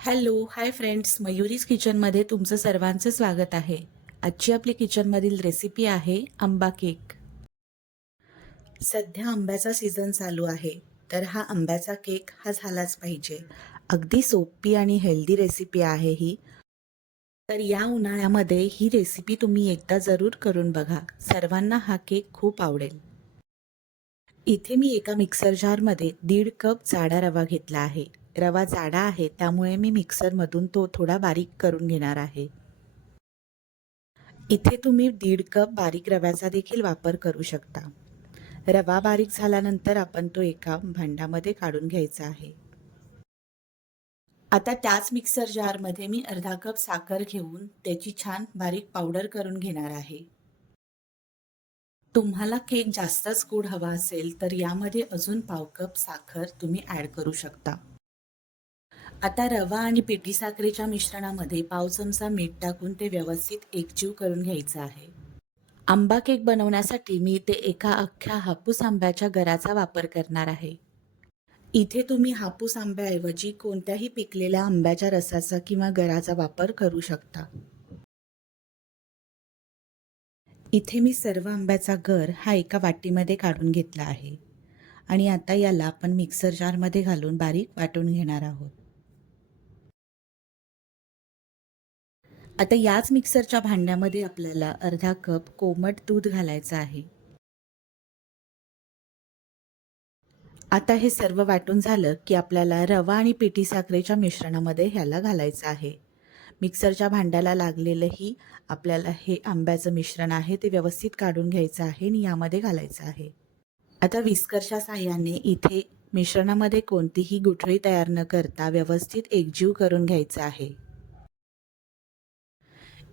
Hello hi friends. मयुरीज किचनमध्ये तुमचं सर्वांचं स्वागत आहे. आजची आपली किचनमधील रेसिपी आहे आंबा केक. सध्या आंब्याचा सीझन चालू आहे तर हा आंब्याचा केक हा झालाच पाहिजे. अगदी सोपी आणि हेल्दी रेसिपी आहे ही. तर या उन्हाळ्यामध्ये ही रेसिपी तुम्ही एकदा जरूर करून बघा. सर्वांना हा केक खूप आवडेल. इथे मी एका मिक्सर जारमध्ये दीड कप जाडा रवा घेतला आहे. रवा जाडा आहे त्यामुळे मी मिक्सरमधून तो थोडा बारीक करून घेणार आहे. इथे तुम्ही दीड कप बारीक रव्याचा देखील वापर करू शकता. रवा बारीक झाल्यानंतर आपण तो एका भांड्यामध्ये काढून घ्यायचा आहे. आता त्याच मिक्सर जारमध्ये मी अर्धा कप साखर घेऊन त्याची छान बारीक पावडर करून घेणार आहे. तुम्हाला केक जास्तच गोड हवा असेल तर यामध्ये अजून पाव कप साखर तुम्ही ॲड करू शकता. आता रवा आणि पिठी साखरेच्या मिश्रणामध्ये पाव चमचा मीठ टाकून ते व्यवस्थित एकजीव करून घ्यायचं आहे. आंबा केक बनवण्यासाठी मी इथे एका अख्ख्या हापूस आंब्याच्या गराचा वापर करणार आहे. इथे तुम्ही हापूस आंब्याऐवजी कोणत्याही पिकलेल्या आंब्याच्या रसाचा किंवा गराचा वापर करू शकता. इथे मी सर्व आंब्याचा गर हा एका वाटीमध्ये काढून घेतला आहे. आणि आता याला आपण मिक्सर जारमध्ये घालून बारीक वाटून घेणार आहोत. आता याच मिक्सरच्या भांड्यामध्ये आपल्याला अर्धा कप कोमट दूध घालायचं आहे. आता हे सर्व वाटून झालं की आपल्याला रवा आणि पिठी साखरेच्या मिश्रणामध्ये ह्याला घालायचं आहे. मिक्सरच्या भांड्याला लागलेलंही आपल्याला हे आंब्याचं मिश्रण आहे ते व्यवस्थित काढून घ्यायचं आहे आणि यामध्ये घालायचं आहे. आता विस्करच्या साह्याने इथे मिश्रणामध्ये कोणतीही गुठळी तयार न करता व्यवस्थित एकजीव करून घ्यायचं आहे.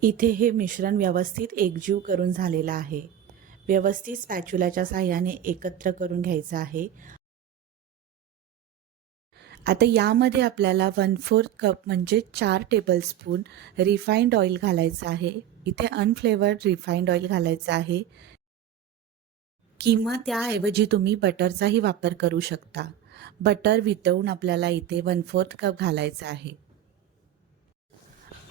इथे हे मिश्रण व्यवस्थित एकजीव करून झालेलं आहे. व्यवस्थित स्पॅच्युलाच्या साह्याने एकत्र करून घ्यायचं आहे. आता यामध्ये आपल्याला वन फोर्थ कप म्हणजे चार टेबलस्पून रिफाईंड ऑइल घालायचं आहे. इथे अनफ्लेवर्ड रिफाईंड ऑइल घालायचं आहे. किंवा त्याऐवजी तुम्ही बटरचाही वापर करू शकता. बटर वितळून आपल्याला इथे वन फोर्थ कप घालायचं आहे.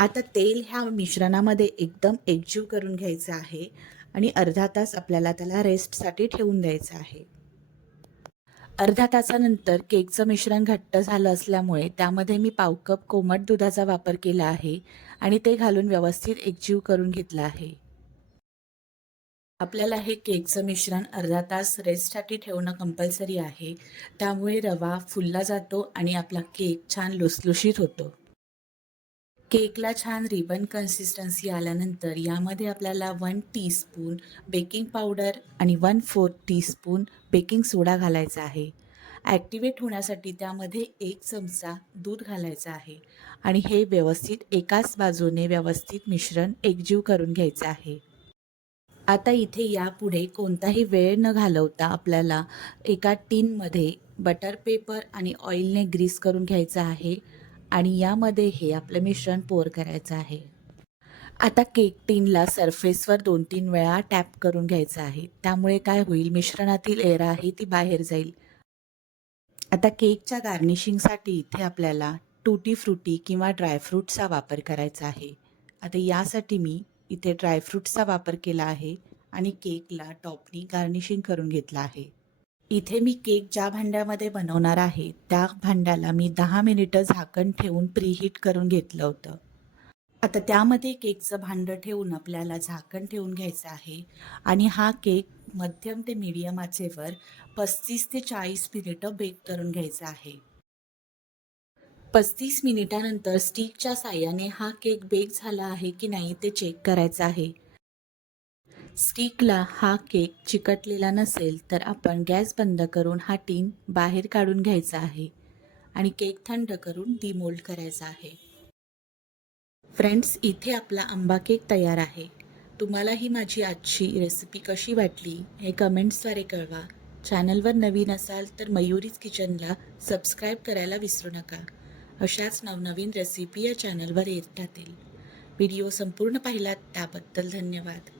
आता तेल ह्या मिश्रणामध्ये एकदम एकजीव करून घ्यायचं आहे आणि अर्धा तास आपल्याला त्याला रेस्टसाठी ठेवून द्यायचं आहे. अर्धा तासानंतर केकचं मिश्रण घट्ट झालं असल्यामुळे त्यामध्ये मी पाव कप कोमट दुधाचा वापर केला आहे आणि ते घालून व्यवस्थित एकजीव करून घेतलं आहे. आपल्याला हे केकचं मिश्रण अर्धा तास रेस्टसाठी ठेवणं कंपल्सरी आहे. त्यामुळे रवा फुलला जातो आणि आपला केक छान लुसलुशीत होतो. केकला छान रिबन कन्सिस्टन्सी आल्यानंतर यामध्ये आपल्याला वन टीस्पून बेकिंग पावडर आणि one fourth teaspoon baking soda घालायचा आहे. ॲक्टिवेट होण्यासाठी त्यामध्ये एक चमचा दूध घालायचा आहे आणि हे व्यवस्थित एकाच बाजूने व्यवस्थित मिश्रण एकजीव करून घ्यायचं आहे. आता इथे यापुढे कोणताही वेळ न घालवता आपल्याला एका टीनमध्ये बटर पेपर आणि ऑइलने ग्रीस करून घ्यायचं आहे. आणि यामध्ये हे आपलं मिश्रण पोर करायचं आहे. आता केक टीनला सरफेसवर दोन तीन वेळा टॅप करून घ्यायचं आहे. त्यामुळे काय होईल? मिश्रणातील एअर आहे ती बाहेर जाईल. आता केकच्या गार्निशिंगसाठी इथे आपल्याला टूटी फ्रुटी किंवा ड्रायफ्रूटचा वापर करायचा आहे. आता यासाठी मी इथे ड्रायफ्रूटचा वापर केला आहे आणि केकला टॉपनी गार्निशिंग करून घेतलं आहे. इथे मी केक ज्या भांड्यामध्ये बनवणार आहे त्या भांड्याला मी दहा मिनिटं झाकण ठेवून प्रीहीट करून घेतलं होतं. आता त्यामध्ये केकचं भांडं ठेवून आपल्याला झाकण ठेवून घ्यायचं आहे आणि हा केक मध्यम ते मीडियम आचेवर पस्तीस ते चाळीस मिनिटं बेक करून घ्यायचा आहे. पस्तीस मिनिटानंतर स्टिकच्या साह्याने हा केक बेक झाला आहे की नाही ते चेक करायचं आहे. स्टिकला हा केक चिकटलेला नसेल तर आपण गॅस बंद करून हा टीन बाहेर काढून घ्यायचा आहे आणि केक थंड करून डिमोल्ड करायचा आहे. फ्रेंड्स इथे आपला आंबा केक तयार आहे. तुम्हाला ही माझी आजची रेसिपी कशी वाटली हे कमेंट्सद्वारे कळवा. चॅनलवर नवीन असाल तर मयुरीज किचनला सबस्क्राईब करायला विसरू नका. अशाच नवनवीन रेसिपी या चॅनलवर येत राहतील व्हिडिओ संपूर्ण पाहिलात त्याबद्दल धन्यवाद.